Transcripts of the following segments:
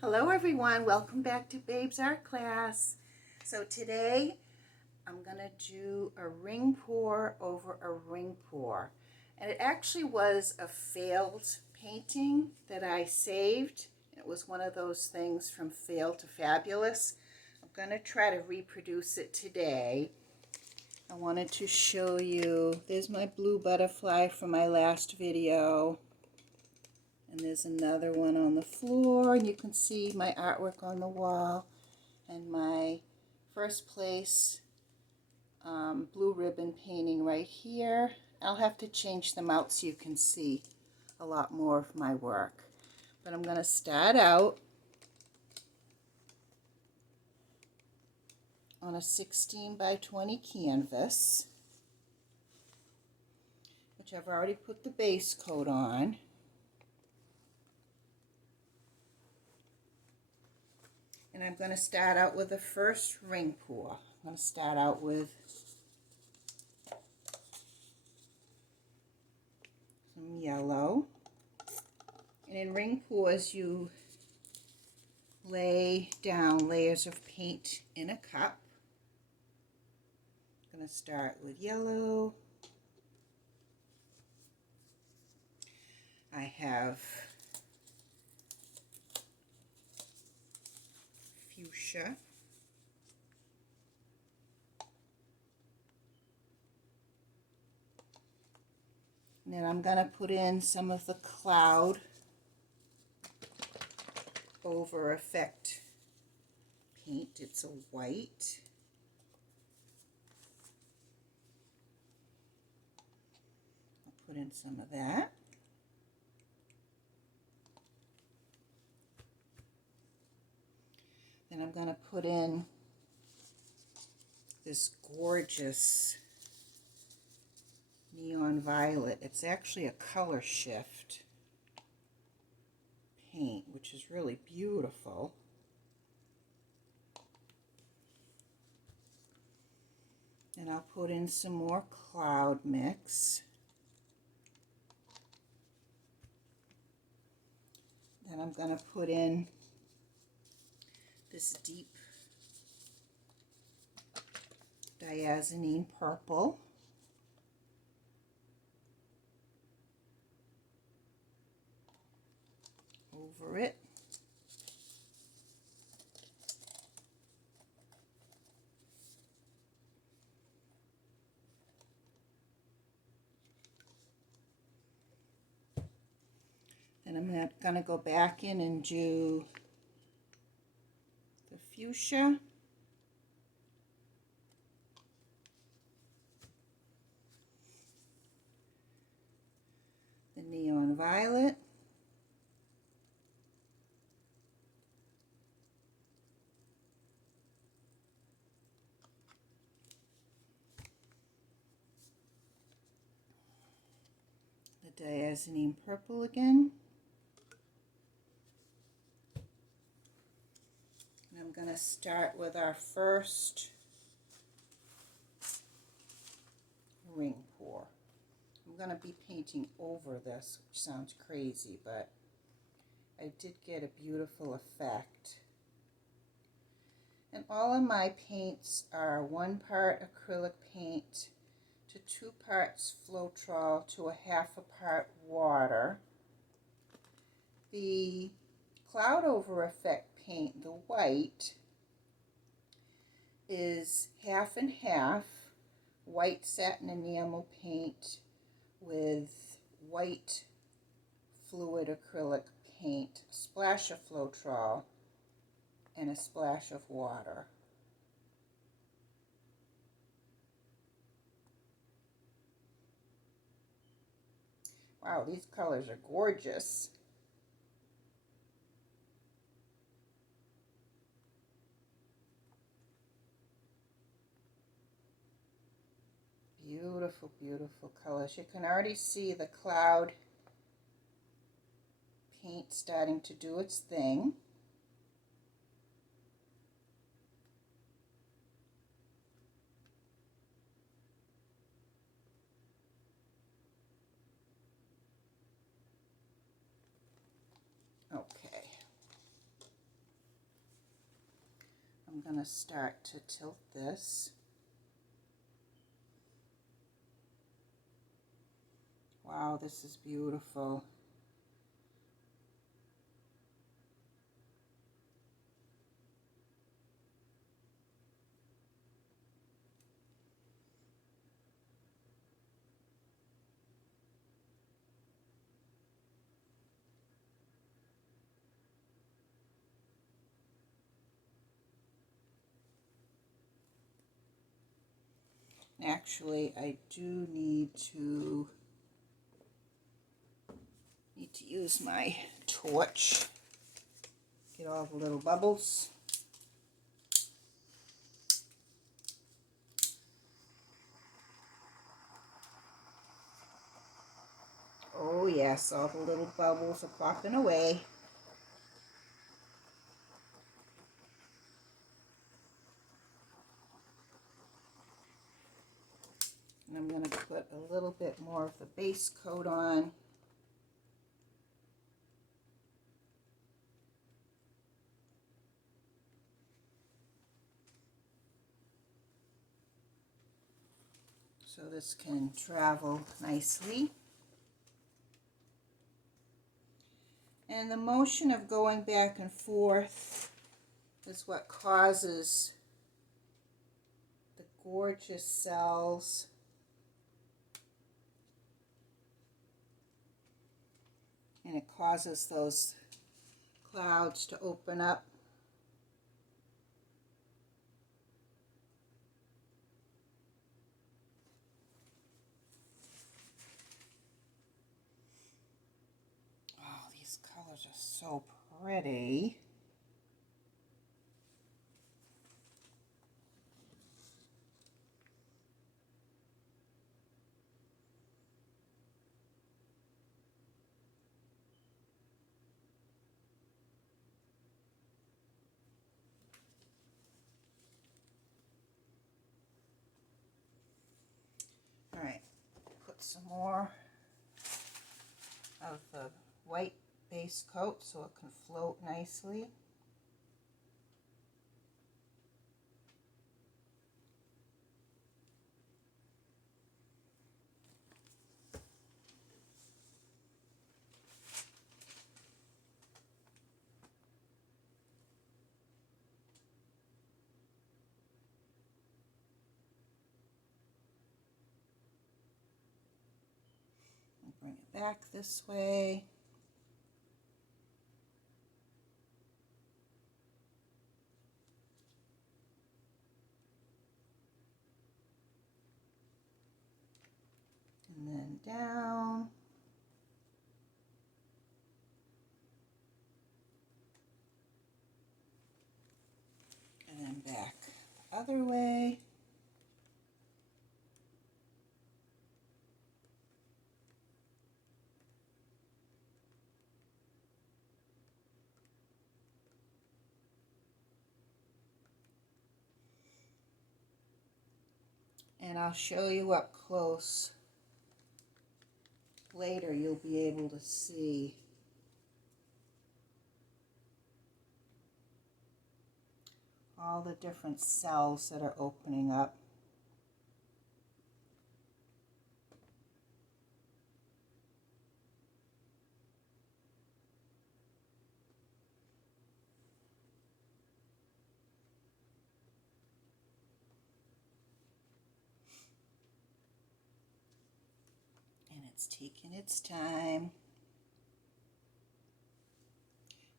Hello everyone, welcome back to Babe's Art Class. So today I'm going to do a ring pour over a ring pour. And it actually was a failed painting that I saved. It was one of those things from fail to fabulous. I'm going to try to reproduce it today. I wanted to show you, there's my blue butterfly from my last video. And there's another one on the floor, and you can see my artwork on the wall and my first place blue ribbon painting right here. I'll have to change them out so you can see a lot more of my work. But I'm going to start out on a 16 by 20 canvas, which I've already put the base coat on. And I'm going to start out with the first ring pour. I'm going to start out with some yellow. And in ring pours, you lay down layers of paint in a cup. I'm going to start with yellow. I have fuchsia. And then I'm going to put in some of the cloud over effect paint. It's a white. I'll put in some of that. Then I'm going to put in this gorgeous neon violet. It's actually a color shift paint, which is really beautiful. And I'll put in some more cloud mix. Then I'm going to put in this deep diazonine purple. Over it. Then I'm going to go back in and do the fuchsia. The neon violet. The diazonine purple again. And I'm going to start with our first ring pour. I'm going to be painting over this, which sounds crazy, but I did get a beautiful effect. And all of my paints are 1 part acrylic paint to 2 parts Floetrol to a 1/2 part water. The cloud over effect paint, the white, is 1/2 and 1/2 white satin enamel paint with white fluid acrylic paint, a splash of Floetrol, and a splash of water. Wow, these colors are gorgeous. Beautiful, beautiful colors. You can already see the cloud paint starting to do its thing. Okay. I'm going to start to tilt this. Wow, this is beautiful. Actually, I do need to use my torch. Get all the little bubbles. Oh yes, all the little bubbles are popping away. And I'm going to put a little bit more of the base coat on. So this can travel nicely. And the motion of going back and forth is what causes the gorgeous cells and it causes those clouds to open up. Oh, these colors are so pretty. All right, put some more of the white base coat so it can float nicely. Bring it back this way. And then down. And then back the other way. And I'll show you up close later. You'll be able to see all the different cells that are opening up. And it's taking its time.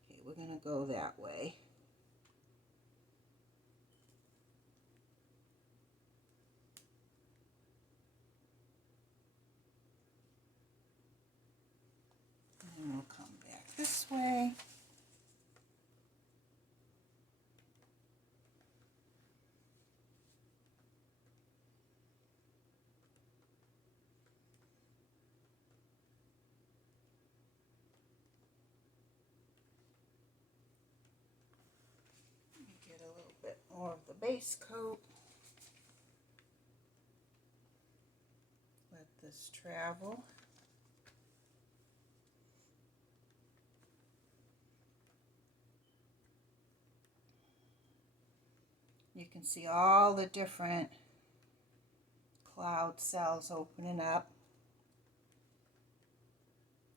Okay, we're going to go that way. And we'll come back this way. Get a little bit more of the base coat. Let this travel. You can see all the different cloud cells opening up.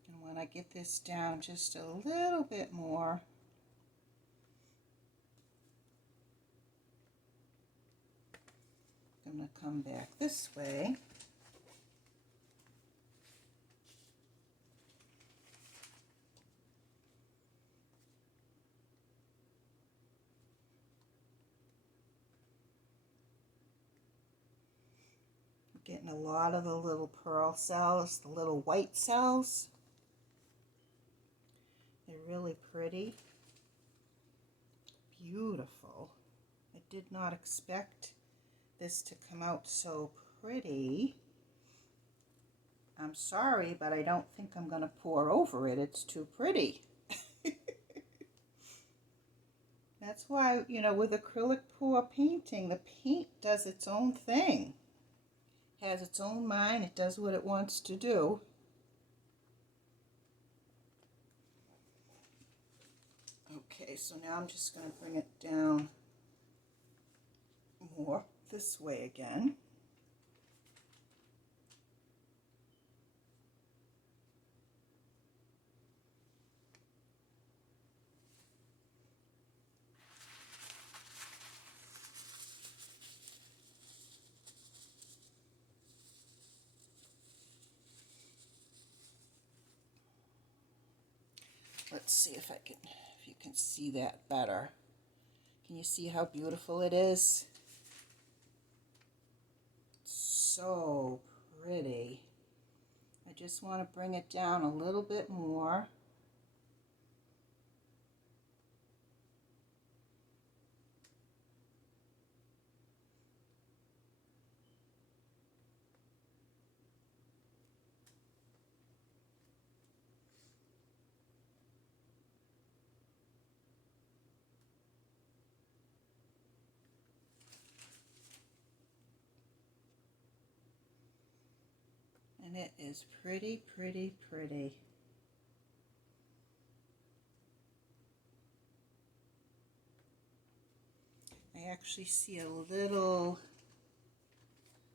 And when I get this down just a little bit more, I'm going to come back this way. Getting a lot of the little pearl cells, the little white cells. They're really pretty. Beautiful. I did not expect this to come out so pretty. I'm sorry, but I don't think I'm going to pour over it. It's too pretty. That's why, you know, with acrylic pour painting, the paint does its own thing. Has its own mind. It does what it wants to do. Okay, so now I'm just going to bring it down more this way again. Let's see if you can see that better. Can you see how beautiful it is? So pretty. I just want to bring it down a little bit more. And it is pretty, pretty, pretty. I actually see a little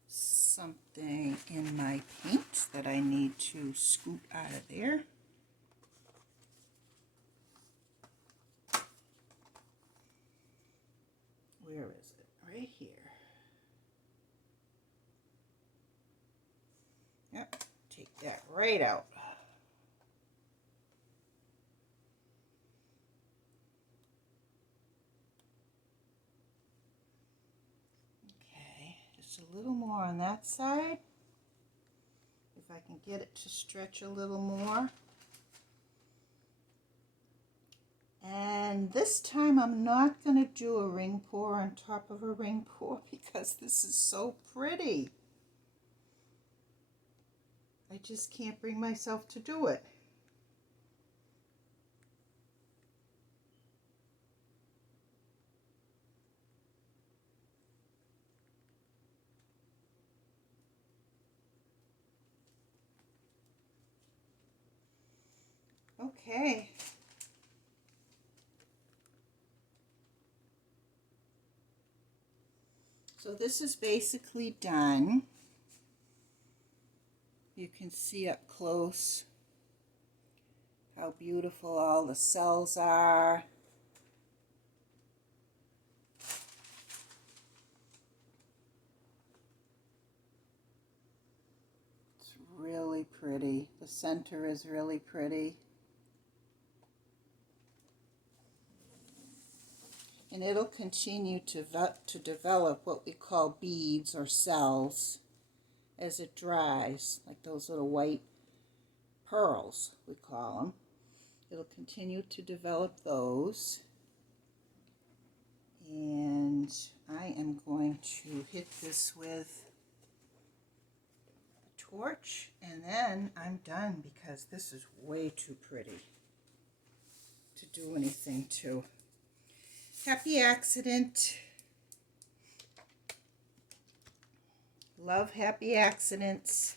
something in my paint that I need to scoop out of there. Where is it? Right here. Yep, take that right out. Okay, just a little more on that side. If I can get it to stretch a little more. And this time I'm not going to do a ring pour on top of a ring pour because this is so pretty. I just can't bring myself to do it. Okay. So this is basically done. You can see up close how beautiful all the cells are. It's really pretty. The center is really pretty. And it'll continue to develop what we call beads or cells as it dries, like those little white pearls, we call them. It'll continue to develop those. And I am going to hit this with a torch, and then I'm done because this is way too pretty to do anything to. Happy accident. Love happy accidents.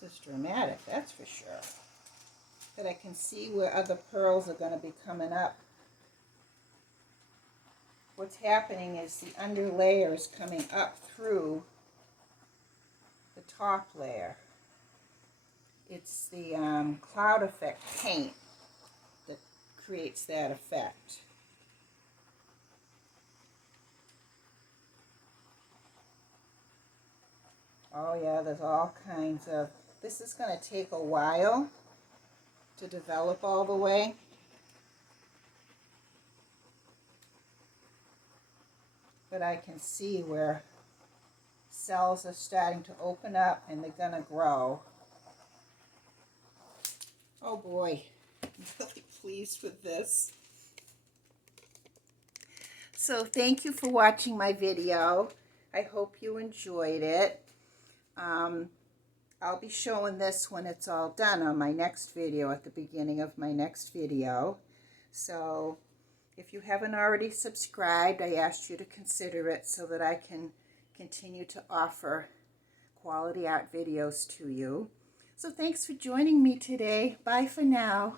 This is dramatic, that's for sure. But I can see where other pearls are going to be coming up. What's happening is the under layer is coming up through the top layer. It's the cloud effect paint that creates that effect. Oh yeah, there's all kinds of... This is going to take a while to develop all the way. But I can see where cells are starting to open up and they're going to grow. Oh boy, I'm really pleased with this. So thank you for watching my video. I hope you enjoyed it. I'll be showing this when it's all done on my next video, at the beginning of my next video. So if you haven't already subscribed, I ask you to consider it so that I can continue to offer quality art videos to you. So thanks for joining me today. Bye for now.